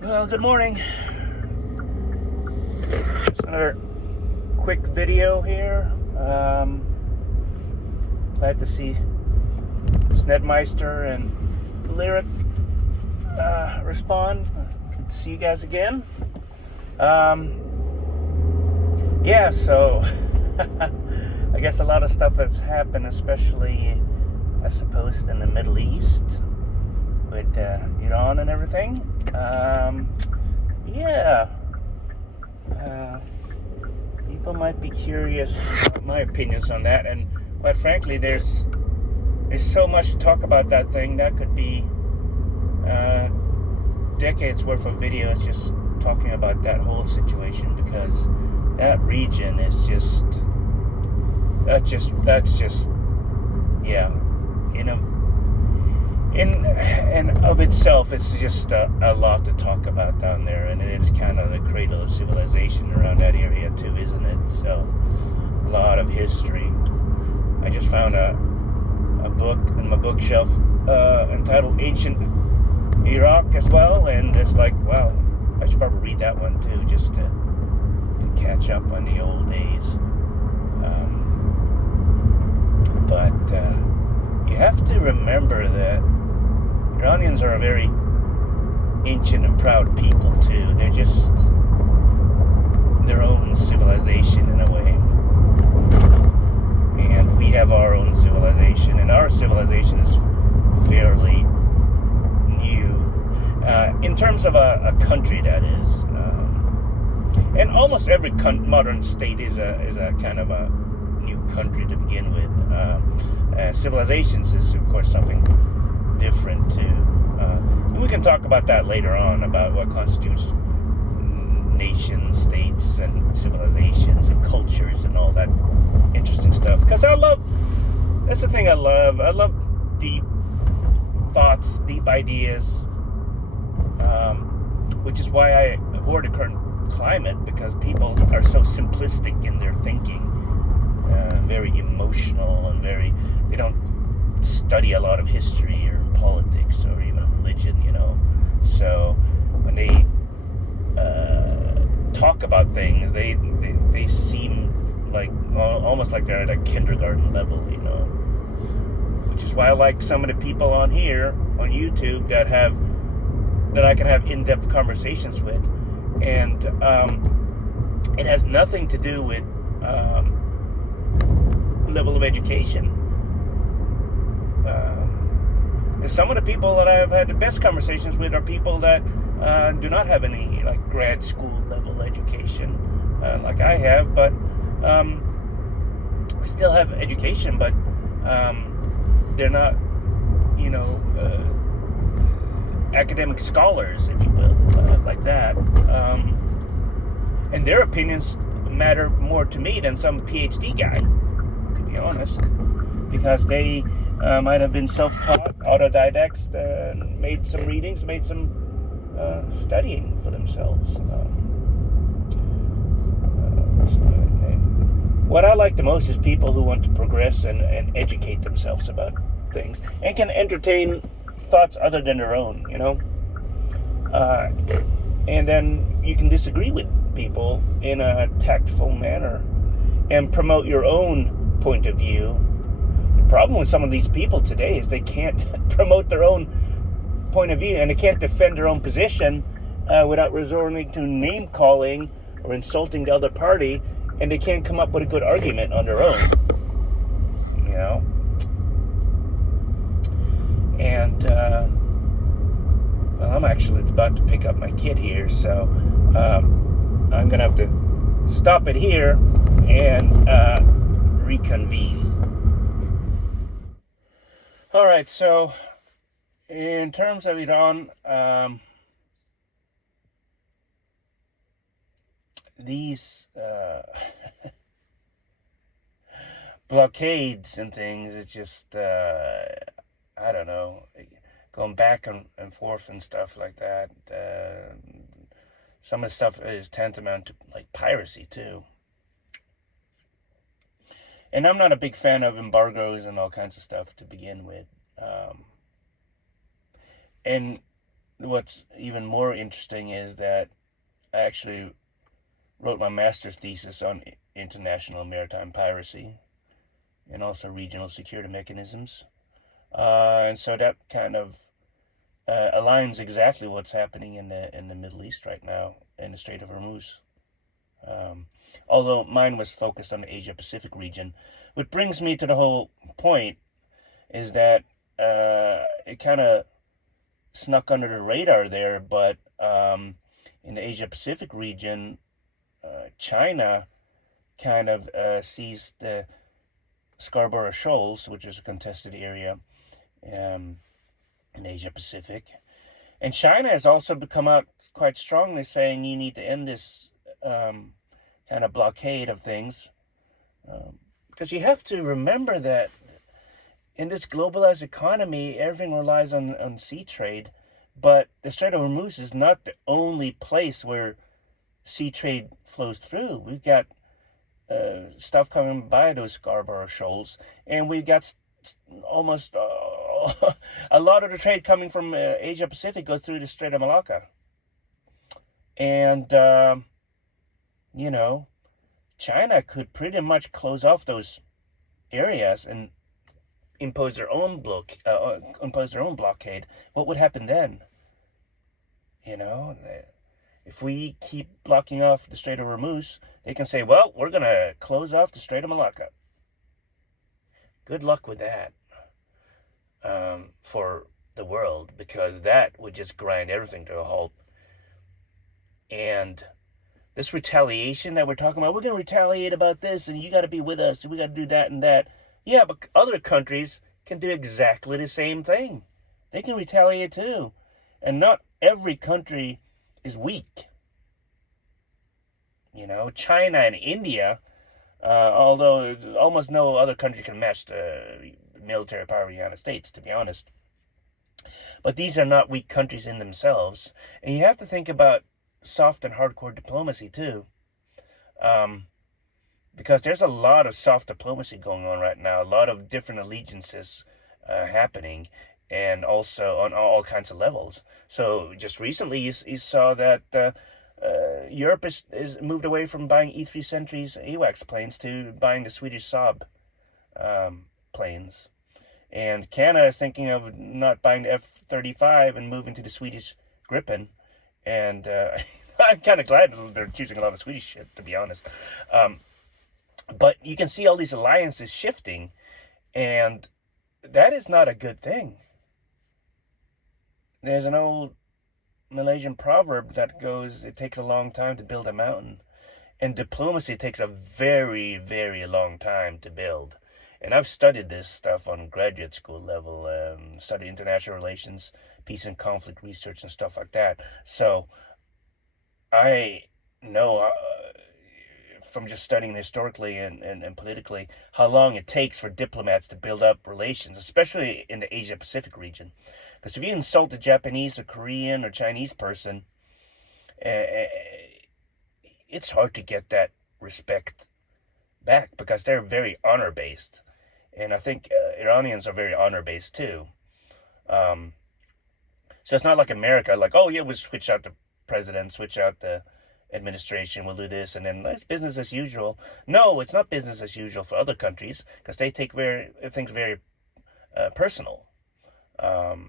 Well, good morning. Just another quick video here. Glad to see Snedmeister and Lyric respond. Good to see you guys again. Yeah, so I guess a lot of stuff has happened, especially, I suppose, in the Middle East with Iran and everything. Yeah. People might be curious about my opinions on that, and quite frankly, there's so much to talk about that thing. That could be decades worth of videos just talking about that whole situation, because that region is that's just yeah, you know, in and of itself, it's just a lot to talk about down there, and it is kind of the cradle of civilization around that area too, isn't it? So a lot of history. I just found a book in my bookshelf entitled Ancient Iraq as well, and it's like, wow, I should probably read that one too, just to catch up on the old days. But you have to remember that Iranians are a very ancient and proud people too. They're just their own civilization in a way. And we have our own civilization, and our civilization is fairly new. In terms of a country, that is. And almost every modern state is a kind of a new country to begin with. Civilizations is, of course, something different too. And we can talk about that later on, about what constitutes nations, states, and civilizations, and cultures, and all that interesting stuff. Because that's the thing I love. I love deep thoughts, deep ideas, which is why I abhor the current climate, because people are so simplistic in their thinking, very emotional, and they don't study a lot of history or politics or even religion, so when they talk about things, they seem like almost like they're at a kindergarten level, which is why I like some of the people on here on YouTube that I can have in-depth conversations with. And it has nothing to do with level of education. Because some of the people that I've had the best conversations with are people that do not have any like grad school level education like I have, but still have education, but they're not, academic scholars, if you will, like that. And their opinions matter more to me than some PhD guy, to be honest, because they might have been self-taught, autodidacts, made some readings, made some studying for themselves. What I like the most is people who want to progress and educate themselves about things, and can entertain thoughts other than their own, and then you can disagree with people in a tactful manner and promote your own point of view. The problem with some of these people today is they can't promote their own point of view, and they can't defend their own position without resorting to name calling or insulting the other party, and they can't come up with a good argument on their own, And well, I'm actually about to pick up my kid here, so I'm gonna have to stop it here and reconvene. All right, so in terms of Iran, these blockades and things, it's just I don't know, going back and forth and stuff like that. Some of the stuff is tantamount to like piracy too. And I'm not a big fan of embargoes and all kinds of stuff to begin with. And what's even more interesting is that I actually wrote my master's thesis on international maritime piracy and also regional security mechanisms. And so that kind of aligns exactly what's happening in the Middle East right now in the Strait of Hormuz. Although mine was focused on the Asia Pacific region, which brings me to the whole point is that it kind of snuck under the radar there, but in the Asia Pacific region, China kind of seized the Scarborough Shoals, which is a contested area in Asia Pacific. And China has also come out quite strongly saying you need to end this kind of blockade of things. Because you have to remember that in this globalized economy, everything relies on sea trade. But the Strait of Hormuz is not the only place where sea trade flows through. We've got stuff coming by those Scarborough Shoals, and we've got almost a lot of the trade coming from Asia Pacific goes through the Strait of Malacca. And, China could pretty much close off those areas and impose their own blockade. What would happen then? If we keep blocking off the Strait of Hormuz, they can say, well, we're going to close off the Strait of Malacca. Good luck with that for the world, because that would just grind everything to a halt. And this retaliation that we're talking about, we're going to retaliate about this, and you got to be with us, and we got to do that and that. Yeah, but other countries can do exactly the same thing. They can retaliate too. And not every country is weak. China and India, although almost no other country can match the military power of the United States, to be honest. But these are not weak countries in themselves. And you have to think about soft and hardcore diplomacy too. Because there's a lot of soft diplomacy going on right now, a lot of different allegiances happening, and also on all kinds of levels. So just recently you saw that Europe is moved away from buying E-3 Sentry's AWACS planes to buying the Swedish Saab planes. And Canada is thinking of not buying the F-35 and moving to the Swedish Gripen. And I'm kind of glad they're choosing a lot of Swedish shit, to be honest. But you can see all these alliances shifting, and that is not a good thing. There's an old Malaysian proverb that goes, it takes a long time to build a mountain. And diplomacy takes a very, very long time to build. And I've studied this stuff on graduate school level, studied international relations, peace and conflict research and stuff like that. So I know from just studying historically and politically how long it takes for diplomats to build up relations, especially in the Asia Pacific region. Because if you insult a Japanese or Korean or Chinese person, it's hard to get that respect back because they're very honor-based. And I think Iranians are very honor-based too. So it's not like America, like, oh yeah, we'll switch out the president, switch out the administration, we'll do this, and then it's business as usual. No, it's not business as usual for other countries because they take things very personal.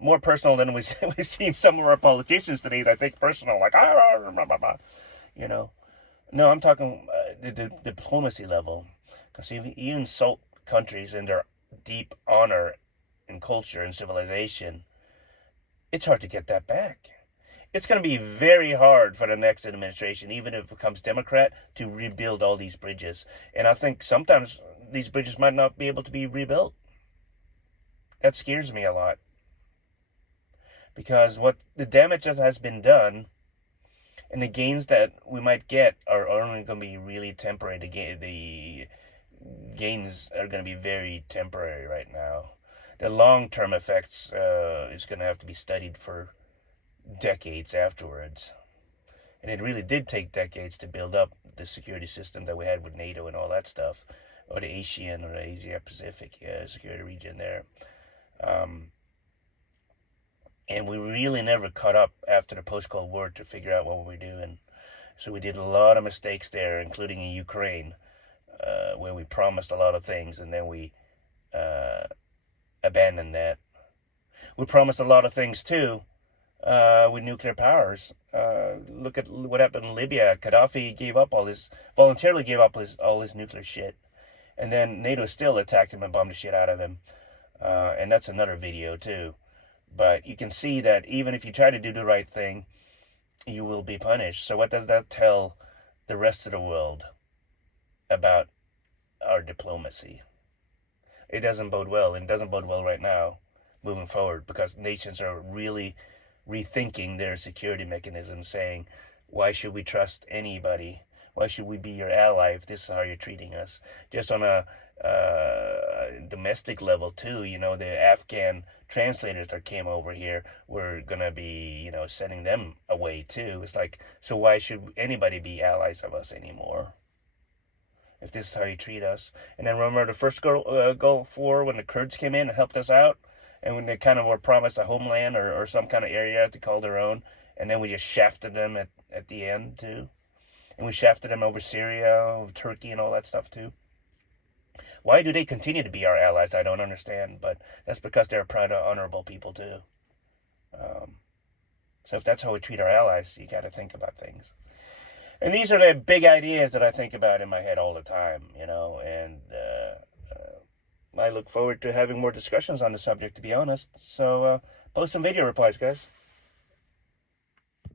More personal than we see some of our politicians today that take personal, like, No, I'm talking the diplomacy level. Because if you insult countries in their deep honor and culture and civilization, it's hard to get that back. It's going to be very hard for the next administration, even if it becomes Democrat, to rebuild all these bridges. And I think sometimes these bridges might not be able to be rebuilt. That scares me a lot. Because what the damage that has been done and the gains that we might get are only going to be really temporary. The gains are going to be very temporary right now. The long-term effects is going to have to be studied for decades afterwards. And it really did take decades to build up the security system that we had with NATO and all that stuff, or the ASEAN or the Asia Pacific security region there. And we really never caught up after the post-Cold War to figure out what we were doing. So we did a lot of mistakes there, including in Ukraine, where we promised a lot of things and then we abandoned that. We promised a lot of things too with nuclear powers. Look at what happened in Libya. Gaddafi voluntarily gave up all his nuclear shit. And then NATO still attacked him and bombed the shit out of him. And that's another video too. But you can see that even if you try to do the right thing, you will be punished. So what does that tell the rest of the world about our diplomacy? It doesn't bode well, and it doesn't bode well right now moving forward, because nations are really rethinking their security mechanisms, saying, why should we trust anybody? Why should we be your ally if this is how you're treating us? Just on a domestic level too, the Afghan translators that came over here, were gonna be, sending them away too. It's like, so why should anybody be allies of us anymore if this is how you treat us? And then remember the first Gulf War, when the Kurds came in and helped us out, and when they kind of were promised a homeland or some kind of area to call their own, and then we just shafted them at the end too. And we shafted them over Syria, over Turkey, and all that stuff too. Why do they continue to be our allies? I don't understand, but that's because they're proud, honorable people too. So if that's how we treat our allies, you got to think about things. And these are the big ideas that I think about in my head all the time, and I look forward to having more discussions on the subject, to be honest. So post some video replies, guys.